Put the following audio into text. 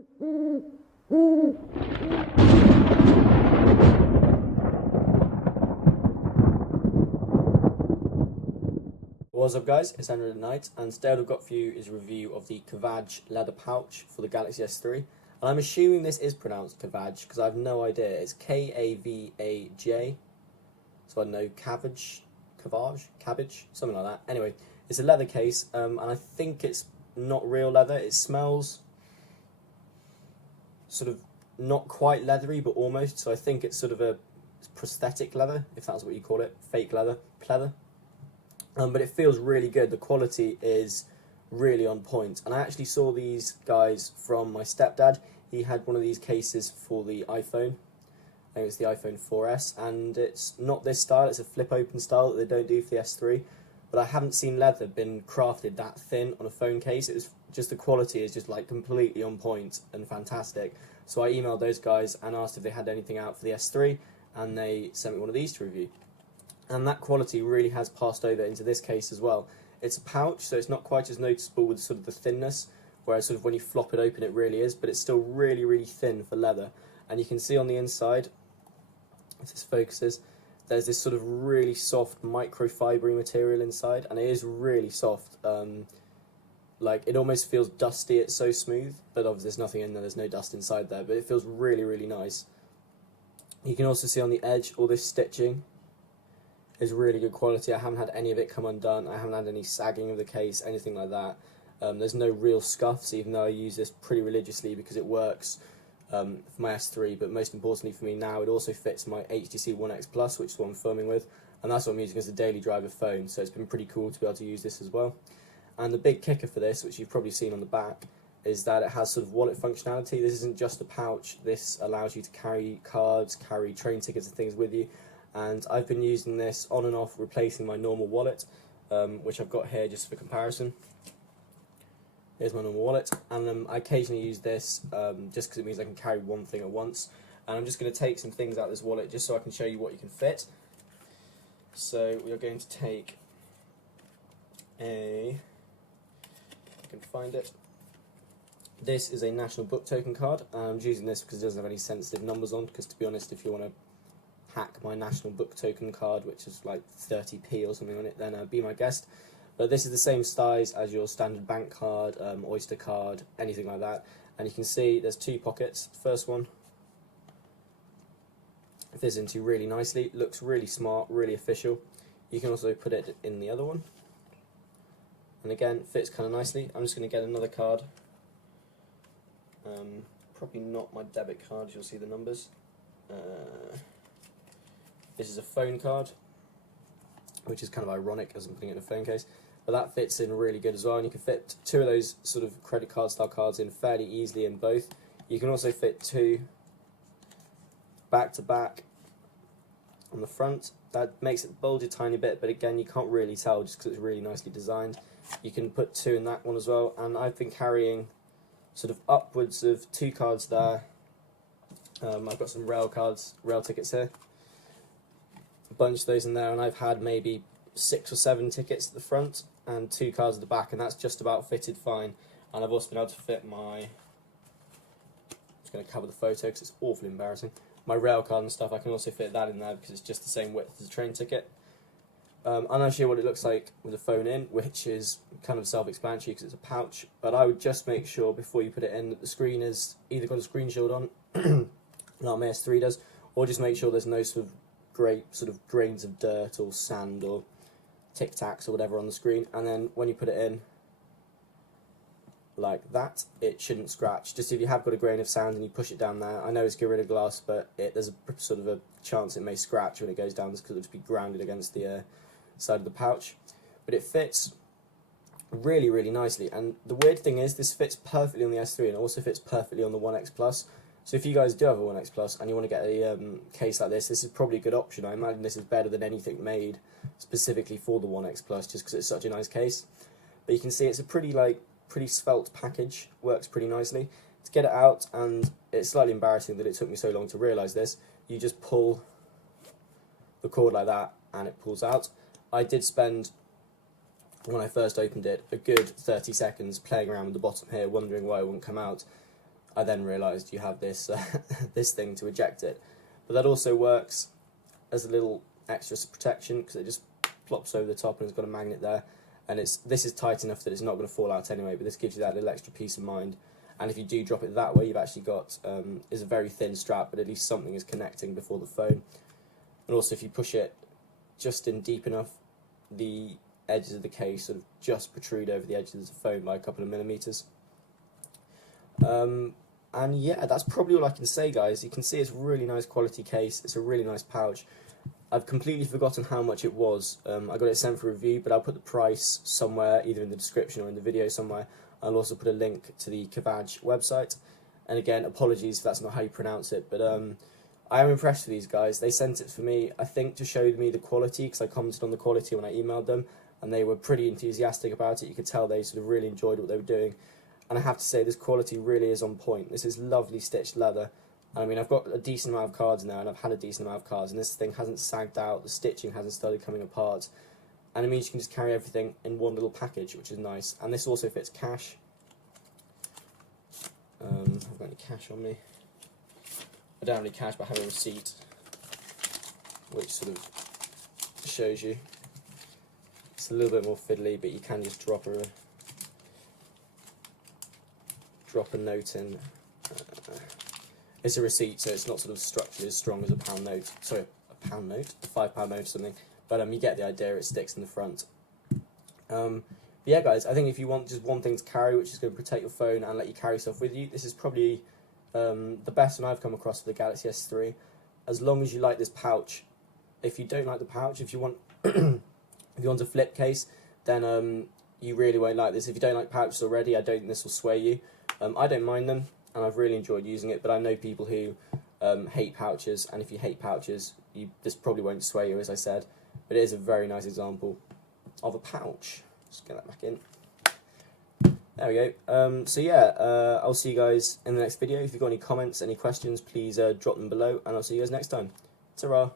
What's up guys, it's Andrew Knight, and today what I've got for you is a review of the KAVAJ leather pouch for the Galaxy S3. And I'm assuming this is pronounced KAVAJ because I have no idea. It's K-A-V-A-J, so I don't know, KAVAJ, something like that. Anyway, it's a leather case, and I think it's not real leather. It smells sort of not quite leathery, but almost, so I think it's sort of a prosthetic leather, if that's what you call it, fake leather, pleather. But it feels really good. The quality is really on point. And I actually saw these guys from my stepdad. He had one of these cases for the iPhone. I think it's the iPhone 4S. And it's not this style. It's a flip open style that they don't do for the S3. But I haven't seen leather been crafted that thin on a phone case. It was just, the quality is just like completely on point and fantastic. So I emailed those guys and asked if they had anything out for the S3. And they sent me one of these to review. And that quality really has passed over into this case as well. It's a pouch, so it's not quite as noticeable with sort of the thinness, whereas sort of when you flop it open it really is, but it's still really, really thin for leather. And you can see on the inside, if this focuses, there's this sort of really soft microfibery material inside, and it is really soft. Like, it almost feels dusty, it's so smooth, but obviously there's nothing in there, there's no dust inside there, but it feels really, really nice. You can also see on the edge all this stitching is really good quality. I haven't had any of it come undone. I haven't had any sagging of the case, anything like that. There's no real scuffs, even though I use this pretty religiously because it works for my S3, but most importantly for me now, it also fits my HTC One X Plus, which is what I'm filming with, and that's what I'm using as a daily driver phone, so it's been pretty cool to be able to use this as well. And the big kicker for this, which you've probably seen on the back, is that it has sort of wallet functionality. This isn't just a pouch. This allows you to carry cards, carry train tickets and things with you. And I've been using this on and off, replacing my normal wallet, which I've got here just for comparison. Here's my normal wallet, and I occasionally use this just because it means I can carry one thing at once. And I'm just going to take some things out of this wallet just so I can show you what you can fit. So we are going to take I can find it. This is a national book token card. I'm using this because it doesn't have any sensitive numbers on, because to be honest, if you want to hack my national book token card, which is like 30p or something on it, then be my guest. But this is the same size as your standard bank card, Oyster card, anything like that. And you can see there's two pockets. First one fits into really nicely, looks really smart, really official. You can also put it in the other one, and again fits kind of nicely. I'm just going to get another card, probably not my debit card, you'll see the numbers. This is a phone card, which is kind of ironic as I'm putting it in a phone case, but that fits in really good as well, and you can fit two of those sort of credit card style cards in fairly easily in both. You can also fit two back to back on the front. That makes it bulge a tiny bit, but again you can't really tell just because it's really nicely designed. You can put two in that one as well, and I've been carrying sort of upwards of two cards there. I've got some rail tickets here. A bunch of those in there, and I've had maybe 6 or 7 tickets at the front and 2 cards at the back, and that's just about fitted fine. And I've also been able to fit my, I'm just going to cover the photo because it's awfully embarrassing, my rail card and stuff. I can also fit that in there because it's just the same width as a train ticket. I'll show you what it looks like with the phone in, which is kind of self-explanatory because it's a pouch, but I would just make sure before you put it in that the screen is either got a screen shield on, like my S3 does, or just make sure there's no sort of grains of dirt or sand or Tic Tacs or whatever on the screen. And then when you put it in like that, it shouldn't scratch. Just if you have got a grain of sand and you push it down there, I know it's Gorilla Glass, but there's a sort of a chance it may scratch when it goes down, because it'll just be grounded against the side of the pouch. But it fits really, really nicely, and the weird thing is this fits perfectly on the S3 and it also fits perfectly on the One X Plus. So if you guys do have a One X Plus and you want to get a case like this is probably a good option. I imagine this is better than anything made specifically for the One X Plus, just because it's such a nice case. But you can see it's a pretty svelte package, works pretty nicely. To get it out, and it's slightly embarrassing that it took me so long to realise this, you just pull the cord like that and it pulls out. I did spend, when I first opened it, a good 30 seconds playing around with the bottom here, wondering why it wouldn't come out. I then realised you have this this thing to eject it. But that also works as a little extra protection because it just plops over the top and it's got a magnet there. And this is tight enough that it's not going to fall out anyway, but this gives you that little extra peace of mind. And if you do drop it that way, you've actually got, it's a very thin strap, but at least something is connecting before the phone. And also if you push it just in deep enough, the edges of the case sort of just protrude over the edges of the phone by a couple of millimeters. And yeah, that's probably all I can say, guys. You can see it's a really nice quality case. It's a really nice pouch. I've completely forgotten how much it was. I got it sent for review, but I'll put the price somewhere, either in the description or in the video somewhere. I'll also put a link to the KAVAJ website. And again, apologies if that's not how you pronounce it, but I am impressed with these guys. They sent it for me, I think, to show me the quality, because I commented on the quality when I emailed them, and they were pretty enthusiastic about it. You could tell they sort of really enjoyed what they were doing. And I have to say, this quality really is on point. This is lovely stitched leather. I mean, I've got a decent amount of cards now, and I've had a decent amount of cards, and this thing hasn't sagged out, the stitching hasn't started coming apart, and it means you can just carry everything in one little package, which is nice. And this also fits cash. I've got any cash on me. I don't have any cash, but I have a receipt, which sort of shows you. It's a little bit more fiddly, but you can just drop a note in. It's a receipt, so it's not sort of structurally as strong as a pound note. Sorry, a pound note? A £5 note or something. But you get the idea, it sticks in the front. But yeah, guys, I think if you want just one thing to carry, which is going to protect your phone and let you carry stuff with you, this is probably the best one I've come across for the Galaxy S3. As long as you like this pouch. If you don't like the pouch, if you want if you want a flip case, then you really won't like this. If you don't like pouches already, I don't think this will sway you. I don't mind them, and I've really enjoyed using it, but I know people who hate pouches, and if you hate pouches, this probably won't sway you, as I said, but it is a very nice example of a pouch. Just get that back in. There we go. So yeah, I'll see you guys in the next video. If you've got any comments, any questions, please drop them below, and I'll see you guys next time. Ta-ra!